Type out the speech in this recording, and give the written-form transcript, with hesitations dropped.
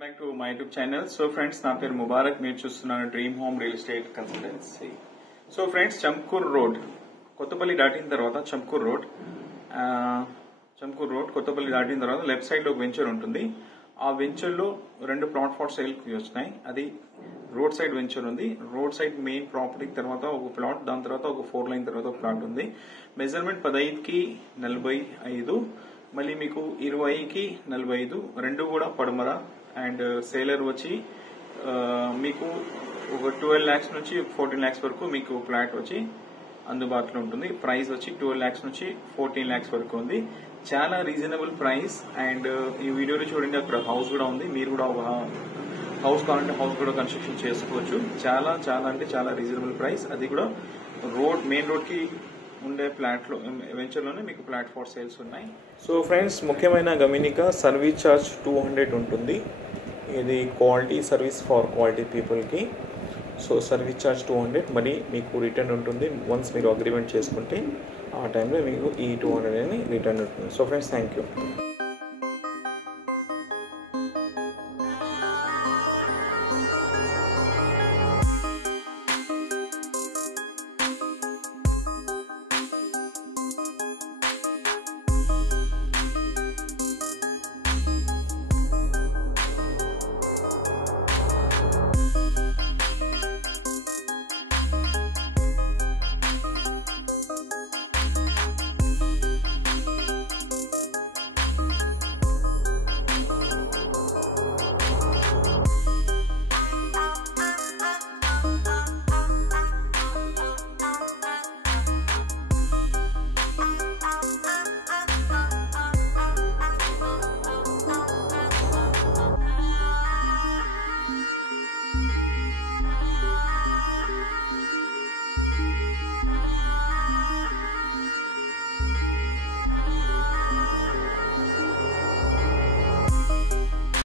Welcome back to my YouTube channel. So friends, నా పేరు ముబారక్. మీరు చూస్తున్నాను dream home real estate consultancy. So friends, Chankur road Kothapalli దాటిన తర్వాత చంకూర్ రోడ్ కొత్తపల్లి దాటిన తర్వాత లెఫ్ట్ సైడ్ లో ఒక వెంచర్ ఉంటుంది. ఆ వెంచర్ లో 2 ప్లాట్ ఫార్ సేల్ కి వస్తున్నాయి. అది రోడ్ సైడ్ వెంచర్ ఉంది. రోడ్ సైడ్ మెయిన్ ప్రాపర్టీ తర్వాత ఒక ప్లాట్, దాని తర్వాత ఒక 4 లైన్ తర్వాత ఒక ప్లాట్ ఉంది. మెజర్మెంట్ 15కి 45, మళ్ళీ మీకు 20కి 45, రెండు కూడా పడమర. అండ్ సేలర్ వచ్చి మీకు ఒక 12 lakhs నుంచి 14 lakhs వరకు మీకు ఫ్లాట్ వచ్చి అందుబాటులో ఉంటుంది. ప్రైస్ వచ్చి 12 lakhs నుంచి 14 lakhs వరకు ఉంది. చాలా రీజనబుల్ ప్రైస్. అండ్ ఈ వీడియోలో చూడండి, అక్కడ హౌస్ కూడా ఉంది. మీరు కూడా ఒక హౌస్ కావాలంటే హౌస్ కూడా కన్స్ట్రక్షన్ చేసుకోవచ్చు. చాలా చాలా అంటే చాలా రీజనబుల్ ప్రైస్. అది కూడా మెయిన్ రోడ్ కి ఉండే ఫ్లాట్ లో వెంచర్ లోనే మీకు ఫ్లాట్ ఫార్ సేల్స్ ఉన్నాయి. సో ఫ్రెండ్స్, ముఖ్యమైన గమనిక, సర్వీస్ ఛార్జ్ 200 ఉంటుంది. ఇది quality service for quality people కి. సో సర్వీస్ ఛార్జ్ 200, మరి మీకు రిటర్న్ ఉంటుంది. వన్స్ మీరు అగ్రిమెంట్ చేసుకుంటే ఆ టైంలో మీకు ఈ 200 అని రిటర్న్ ఉంటుంది. So friends, thank you.